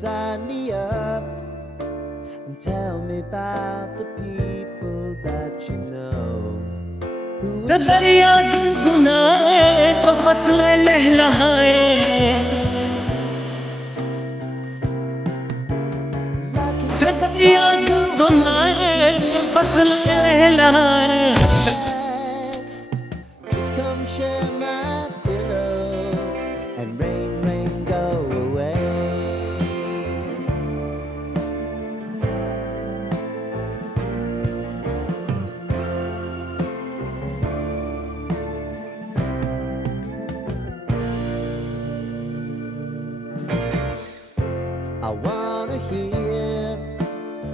sign me up and tell me about the people that you know who are दरिया गुनाहे तो फसलें लहलहाए दरिया गुनाहे फसलें लहलहाए Just come share my pillow and rain, rain, go away. I wanna hear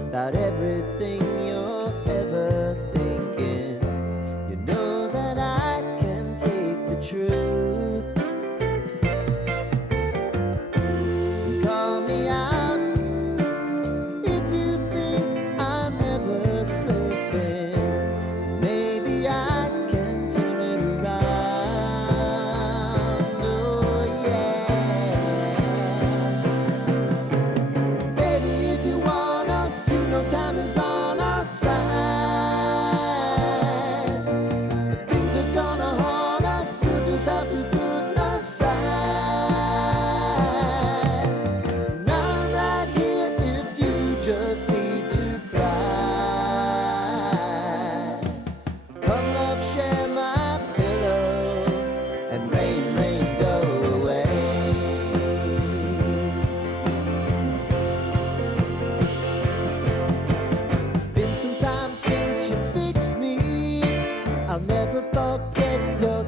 about everything you're ever thinking. You know that I can take the truth. Call me out if you think I'm never slipping. Maybe I can turn it around. Oh yeah. Baby, if you want us, you know time is on our side. If things are gonna haunt us, we'll just have to put aside. And I'm right here if you just need to cry. Come love, share my pillow and rain, rain, go away. Been some time since you fixed me. I'll never forget your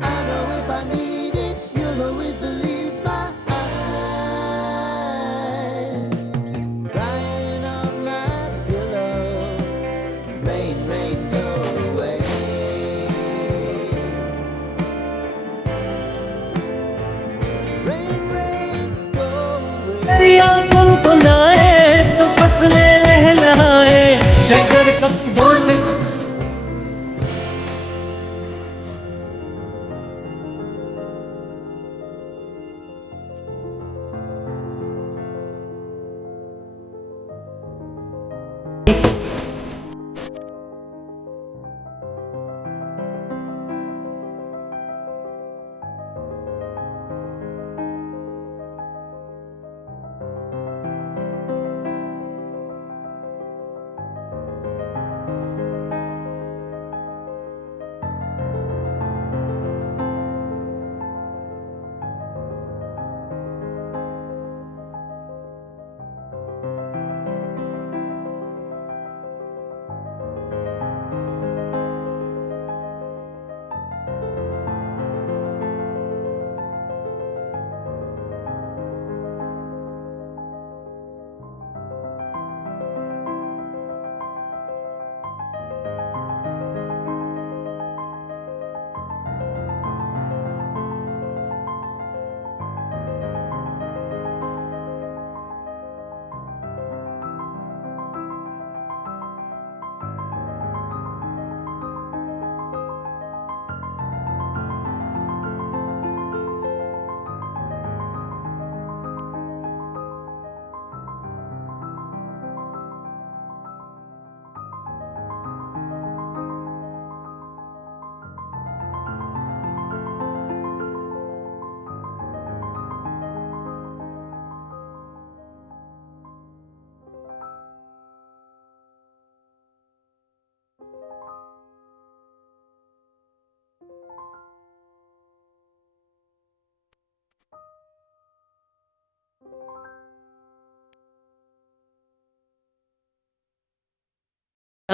I know if I need it, you'll always believe my eyes. Crying on my pillow, rain, rain, go away. Rain, rain, go away. दरिया गुनगुनाए तो फसलें लहलहाए शकर कब